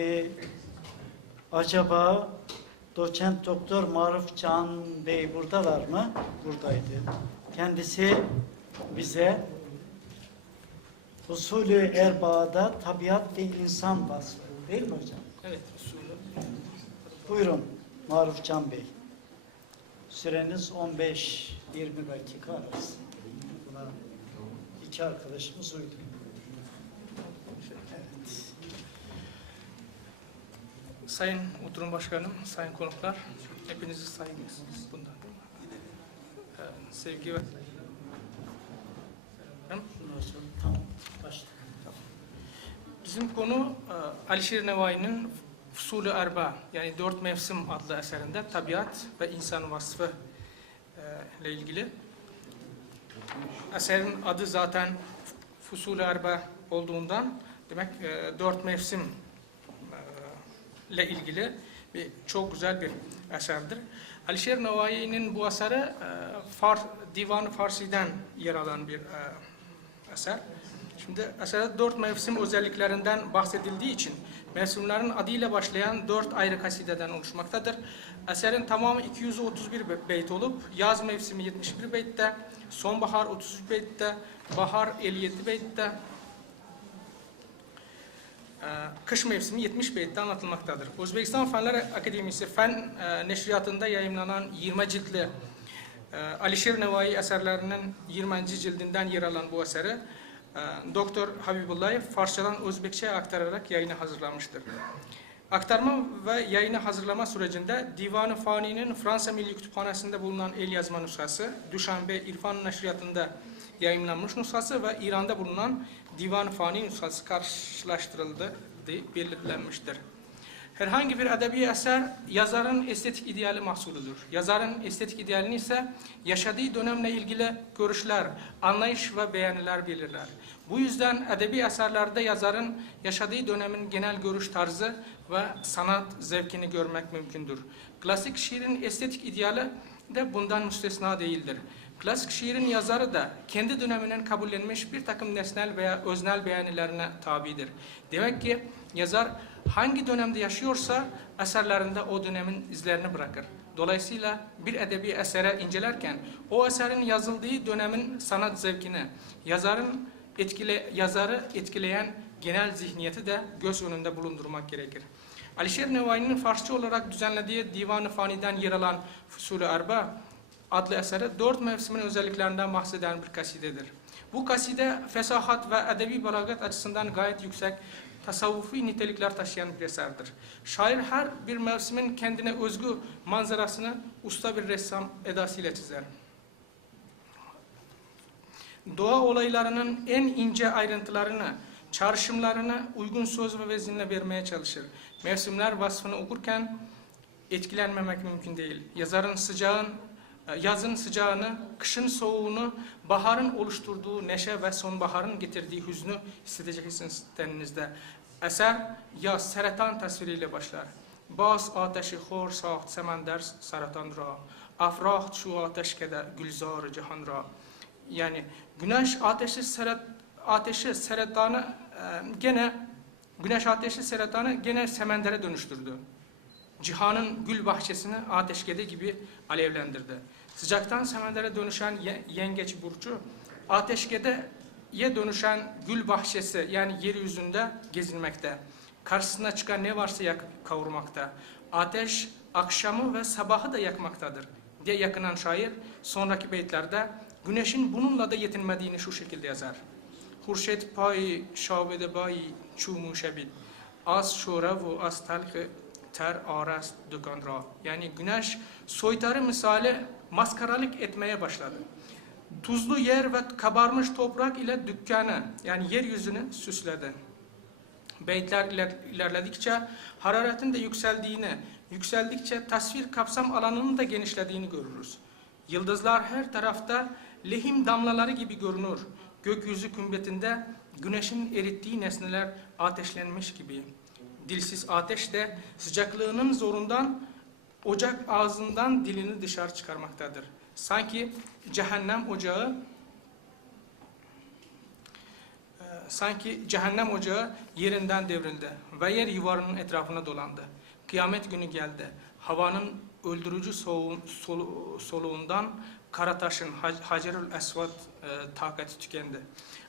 Ee, acaba doçent doktor Maruf Can Bey buradalar mı? Buradaydı. Kendisi bize usulü erbağda tabiat ve insan vasfı değil mi hocam? Evet, usulü. Buyurun Maruf Can Bey. Süreniz 15-20 dakika arası. Buna iki arkadaşımız uydu. Evet. Sayın Oturum Başkanım, sayın konuklar, hepinizi saygısınız bundan? Ee, sevgi ve. Bizim konu e, Alişir Nevai'nin Fusulü Erba yani Dört Mevsim adlı eserinde tabiat ve insan vasfı e, ile ilgili. Eserin adı zaten Fusulü Erba olduğundan demek e, dört mevsim ile ilgili bir çok güzel bir eserdir. Alişir Nevai'nin bu eseri e, Far, Divan-ı Farsi'den yer alan bir e, eser. Şimdi eserde dört mevsim özelliklerinden bahsedildiği için mevsimlerin adıyla başlayan dört ayrı kasideden oluşmaktadır. Eserin tamamı 231 be- beyt olup yaz mevsimi 71 beytte, sonbahar 33 beytte, bahar 57 beytte, kış mevsimi 70 beytte anlatılmaktadır. Özbekistan Fenler Akademisi Fen e, Neşriyatı'nda yayımlanan 20 ciltli e, Alişir Nevai eserlerinin 20. cildinden yer alan bu eseri e, Doktor Habibullayev Farsçadan Özbekçe'ye aktararak yayını hazırlamıştır. Aktarma ve yayını hazırlama sürecinde Divan-ı Fani'nin Fransa Milli Kütüphanesi'nde bulunan el yazma nüshası, Düşanbe İrfan Neşriyatı'nda yayınlanmış nüshası ve İran'da bulunan Divan-ı Fani nüshası karşılaştırıldı, belirlenmiştir. Herhangi bir edebi eser yazarın estetik ideali mahsuludur. Yazarın estetik idealini ise yaşadığı dönemle ilgili görüşler, anlayış ve beğeniler belirler. Bu yüzden edebi eserlerde yazarın yaşadığı dönemin genel görüş tarzı ve sanat zevkini görmek mümkündür. Klasik şiirin estetik ideali de bundan müstesna değildir. Klasik şiirin yazarı da kendi döneminin kabullenmiş bir takım nesnel veya öznel beğenilerine tabidir. Demek ki yazar hangi dönemde yaşıyorsa eserlerinde o dönemin izlerini bırakır. Dolayısıyla bir edebi esere incelerken o eserin yazıldığı dönemin sanat zevkini, yazarın etkile, yazarı etkileyen genel zihniyeti de göz önünde bulundurmak gerekir. Alişer Nevai'nin Farsça olarak düzenlediği Divan-ı Fani'den yer alan Fusulü Erba adlı eseri dört mevsimin özelliklerinden bahseden bir kasidedir. Bu kaside fesahat ve edebi balagat açısından gayet yüksek tasavvufi nitelikler taşıyan bir eserdir. Şair her bir mevsimin kendine özgü manzarasını usta bir ressam edasıyla çizer. Doğa olaylarının en ince ayrıntılarını, çağrışımlarını uygun söz ve vezinle vermeye çalışır. Mevsimler vasfını okurken etkilenmemek mümkün değil. Yazarın sıcağın, yazın sıcağını, kışın soğuğunu, baharın oluşturduğu neşe ve sonbaharın getirdiği hüznü hissedeceksiniz teninizde. Eser ya seratan tasviriyle başlar. Baz ateşi xor saht semender saratan ra. Afrah şu ateş kede gülzar cihan ra. Yani güneş ateşi seret, ateşi seretanı e, gene güneş ateşi seretanı gene semendere dönüştürdü. Cihanın gül bahçesini ateşkede gibi alevlendirdi. Sıcaktan semendere dönüşen ye- yengeç burcu, ateşkede ye dönüşen gül bahçesi yani yeryüzünde gezinmekte. Karşısına çıkan ne varsa yak kavurmakta. Ateş akşamı ve sabahı da yakmaktadır diye yakınan şair sonraki beytlerde güneşin bununla da yetinmediğini şu şekilde yazar. Hurşet pay şabede bay çumu şebid. Az şora ve az talh ter arast dökan ra. Yani güneş soytarı misali maskaralık etmeye başladı. Tuzlu yer ve kabarmış toprak ile dükkanı yani yeryüzünü süsledi. Beytler iler- ilerledikçe hararetin de yükseldiğini, yükseldikçe tasvir kapsam alanının da genişlediğini görürüz. Yıldızlar her tarafta lehim damlaları gibi görünür. Gökyüzü kümbetinde güneşin erittiği nesneler ateşlenmiş gibi. Dilsiz ateş de sıcaklığının zorundan ocak ağzından dilini dışarı çıkarmaktadır. Sanki cehennem ocağı e, sanki cehennem ocağı yerinden devrildi ve yer yuvarının etrafına dolandı. Kıyamet günü geldi. Havanın öldürücü soğuğun, solu- soluğundan Karataş'ın Hac- Hacerül Esvad e, takati tükendi.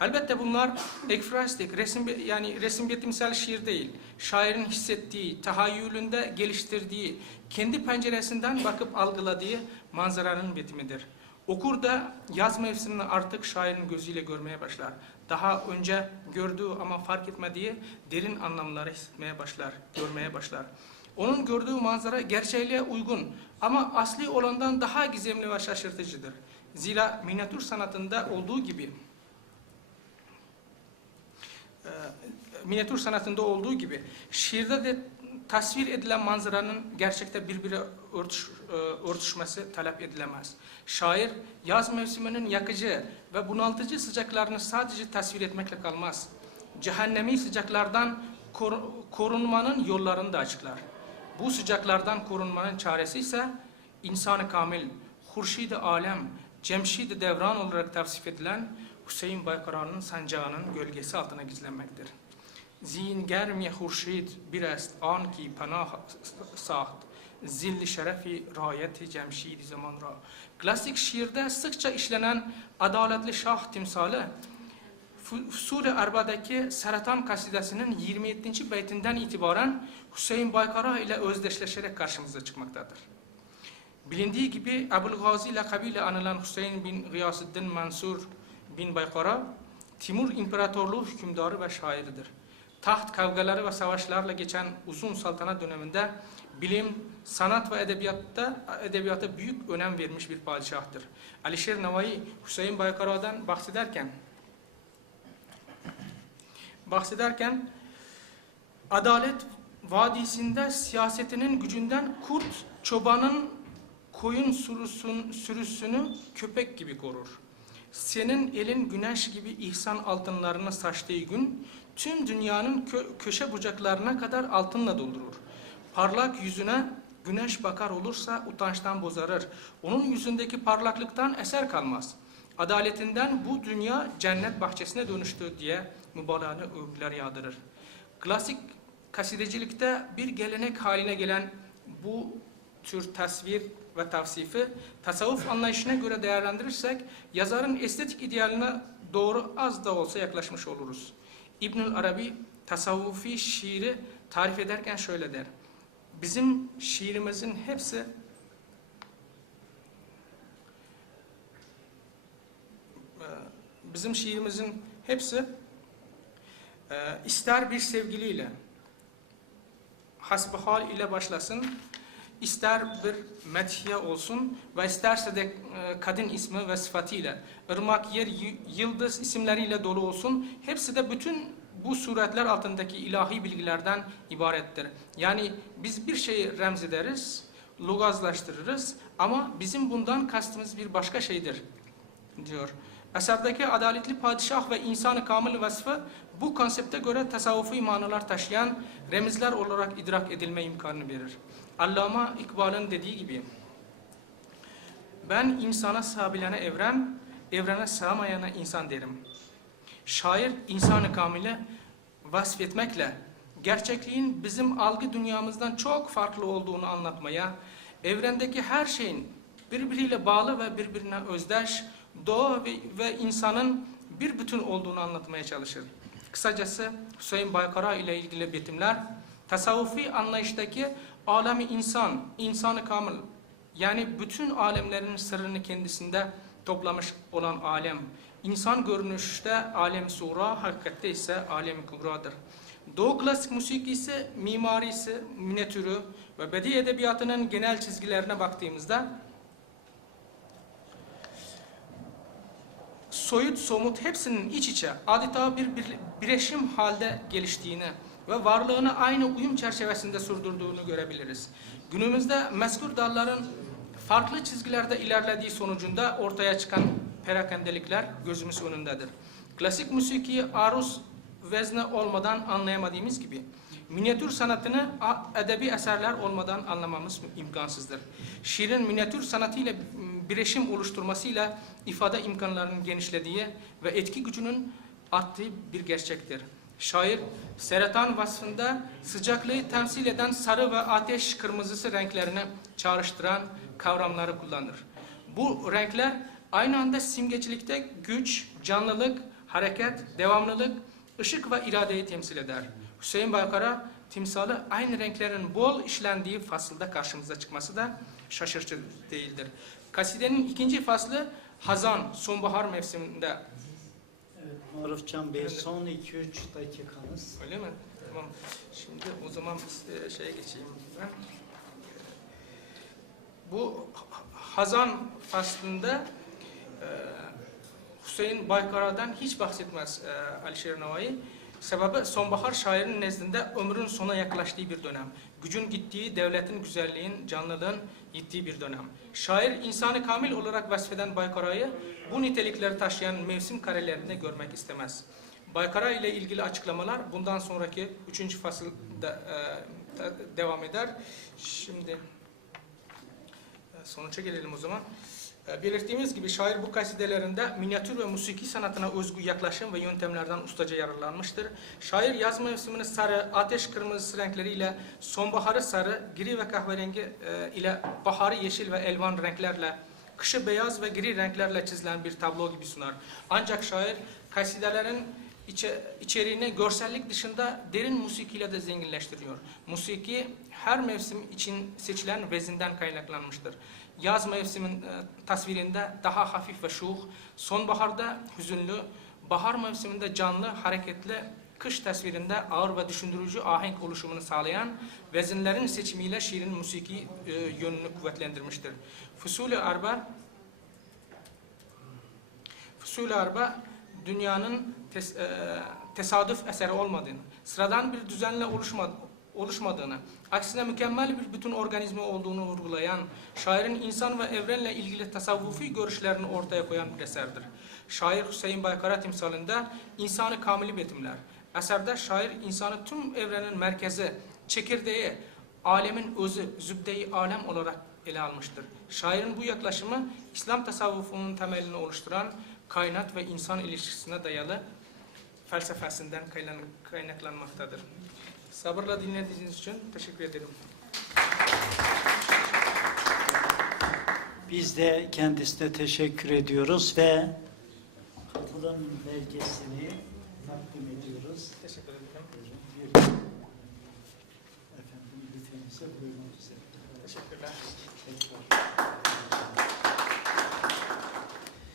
Elbette bunlar ekfrastik, resim yani resim betimsel şiir değil. Şairin hissettiği, tahayyülünde geliştirdiği, kendi penceresinden bakıp algıladığı manzaranın betimidir. Okur da yaz mevsimini artık şairin gözüyle görmeye başlar. Daha önce gördüğü ama fark etmediği derin anlamları hissetmeye başlar, görmeye başlar. Onun gördüğü manzara gerçeğe uygun ama asli olandan daha gizemli ve şaşırtıcıdır. Zira minyatür sanatında olduğu gibi minyatür sanatında olduğu gibi şiirde de tasvir edilen manzaranın gerçekte birbiri örtüş, e, örtüşmesi talep edilemez. Şair yaz mevsiminin yakıcı ve bunaltıcı sıcaklarını sadece tasvir etmekle kalmaz. Cehennemi sıcaklardan kor- korunmanın yollarını da açıklar. Bu sıcaklardan korunmanın çaresi ise insanı kamil, hurşid-i alem, cemşid-i devran olarak tavsif edilen Hüseyin Baykara'nın sancağının gölgesi altına gizlenmektir. Zin germi hurşid bir est an ki panah saht. Zilli şerefi rayeti cemşid zaman ra. Klasik şiirde sıkça işlenen adaletli şah timsali Sure Erba'daki Seratan kasidesinin 27. beytinden itibaren Hüseyin Baykara ile özdeşleşerek karşımıza çıkmaktadır. Bilindiği gibi Ebu'l-Gazi lakabıyla anılan Hüseyin bin Gıyasüddin Mansur bin Baykara, Timur İmparatorluğu hükümdarı ve şairidir. Taht kavgaları ve savaşlarla geçen uzun saltanat döneminde bilim, sanat ve edebiyatta edebiyata büyük önem vermiş bir padişahtır. Alişer Navai Hüseyin Baykara'dan bahsederken bahsederken adalet vadisinde siyasetinin gücünden kurt çobanın koyun sürüsün, sürüsünü köpek gibi korur. Senin elin güneş gibi ihsan altınlarını saçtığı gün tüm dünyanın kö- köşe bucaklarına kadar altınla doldurur. Parlak yüzüne güneş bakar olursa utançtan bozarır. Onun yüzündeki parlaklıktan eser kalmaz. Adaletinden bu dünya cennet bahçesine dönüştü diye mübalağalı övgüler yağdırır. Klasik kasidecilikte bir gelenek haline gelen bu tür tasvir ve tavsifi tasavvuf anlayışına göre değerlendirirsek yazarın estetik idealine doğru az da olsa yaklaşmış oluruz. İbnül Arabi tasavvufi şiiri tarif ederken şöyle der. Bizim şiirimizin hepsi bizim şiirimizin hepsi e, ister bir sevgiliyle hasbihal ile başlasın, ister bir methiye olsun ve isterse de e, kadın ismi ve sıfatıyla, ırmak, yer, yıldız isimleriyle dolu olsun, hepsi de bütün bu suretler altındaki ilahi bilgilerden ibarettir. Yani biz bir şeyi remzederiz, lugazlaştırırız ama bizim bundan kastımız bir başka şeydir diyor. Eserdeki adaletli padişah ve insanı kamil vasfı bu konsepte göre tasavvufi manalar taşıyan remizler olarak idrak edilme imkanını verir. Allama İkbal'ın dediği gibi ben insana sığabilene evren, evrene sığamayana insan derim. Şair insanı kamile vasfetmekle gerçekliğin bizim algı dünyamızdan çok farklı olduğunu anlatmaya, evrendeki her şeyin birbiriyle bağlı ve birbirine özdeş, doğa ve, ve insanın bir bütün olduğunu anlatmaya çalışır. Kısacası Hüseyin Baykara ile ilgili betimler, tasavvufi anlayıştaki alemi insan, insanı kamil, yani bütün alemlerin sırrını kendisinde toplamış olan alem, insan görünüşte alem sura, hakikatte ise alem kubradır. Doğu klasik musikisi, mimarisi, minyatürü ve bedi edebiyatının genel çizgilerine baktığımızda soyut somut hepsinin iç içe adeta bir, bir bireşim halde geliştiğini ve varlığını aynı uyum çerçevesinde sürdürdüğünü görebiliriz. Günümüzde mezkur dalların farklı çizgilerde ilerlediği sonucunda ortaya çıkan perakendelikler gözümüz önündedir. Klasik musikiyi aruz vezne olmadan anlayamadığımız gibi minyatür sanatını edebi eserler olmadan anlamamız imkansızdır. Şiirin minyatür sanatıyla bireşim oluşturmasıyla ifade imkanlarının genişlediği ve etki gücünün attığı bir gerçektir. Şair seretan vasfında sıcaklığı temsil eden sarı ve ateş kırmızısı renklerini çağrıştıran kavramları kullanır. Bu renkler aynı anda simgecilikte güç, canlılık, hareket, devamlılık, ışık ve iradeyi temsil eder. Hüseyin Baykar'a timsalı aynı renklerin bol işlendiği fasılda karşımıza çıkması da şaşırtıcı değildir. Kasidenin ikinci faslı Hazan, sonbahar mevsiminde. Evet, Marufcan Bey son 2-3 dakikanız. Öyle mi? Tamam. Şimdi o zaman e, şeye geçeyim ben. Bu Hazan faslında e, Hüseyin Baykara'dan hiç bahsetmez e, Alişer Navai. Sebebi sonbahar şairin nezdinde ömrün sona yaklaştığı bir dönem. Gücün gittiği, devletin güzelliğin, canlılığın gittiği bir dönem. Şair insanı kamil olarak vasfeden Baykara'yı bu nitelikleri taşıyan mevsim karelerinde görmek istemez. Baykara ile ilgili açıklamalar bundan sonraki üçüncü fasılda e, devam eder. Şimdi e, sonuça gelelim o zaman. E, Belirttiğimiz gibi şair bu kasidelerinde minyatür ve musiki sanatına özgü yaklaşım ve yöntemlerden ustaca yararlanmıştır. Şair yaz mevsimini sarı, ateş kırmızısı renkleriyle, sonbaharı sarı, gri ve kahverengi e, ile baharı yeşil ve elvan renklerle, kışı beyaz ve gri renklerle çizilen bir tablo gibi sunar. Ancak şair kasidelerin içe, içeriğini görsellik dışında derin musikiyle de zenginleştiriyor. Musiki her mevsim için seçilen vezinden kaynaklanmıştır. Yaz mevsimin e, tasvirinde daha hafif ve şuh, sonbaharda hüzünlü, bahar mevsiminde canlı, hareketli, kış tasvirinde ağır ve düşündürücü ahenk oluşumunu sağlayan vezinlerin seçimiyle şiirin musiki e, yönünü kuvvetlendirmiştir. Fusul-i Arba Fusul-i Arba dünyanın tes, e, tesadüf eseri olmadığını, sıradan bir düzenle oluşma, oluşmadığını, aksine mükemmel bir bütün organizma olduğunu vurgulayan, şairin insan ve evrenle ilgili tasavvufi görüşlerini ortaya koyan bir eserdir. Şair Hüseyin Baykara timsalinde insanı kamili betimler. Eserde şair insanı tüm evrenin merkezi, çekirdeği, alemin özü, zübde-i alem olarak ele almıştır. Şairin bu yaklaşımı İslam tasavvufunun temelini oluşturan kainat ve insan ilişkisine dayalı felsefesinden kaynaklanmaktadır. Sabırla dinlediğiniz için teşekkür ederim. Biz de kendisine teşekkür ediyoruz ve katılım belgesini takdim ediyoruz. Teşekkür ederim. Efendim lütfenize üzere. Teşekkürler. Tekrar.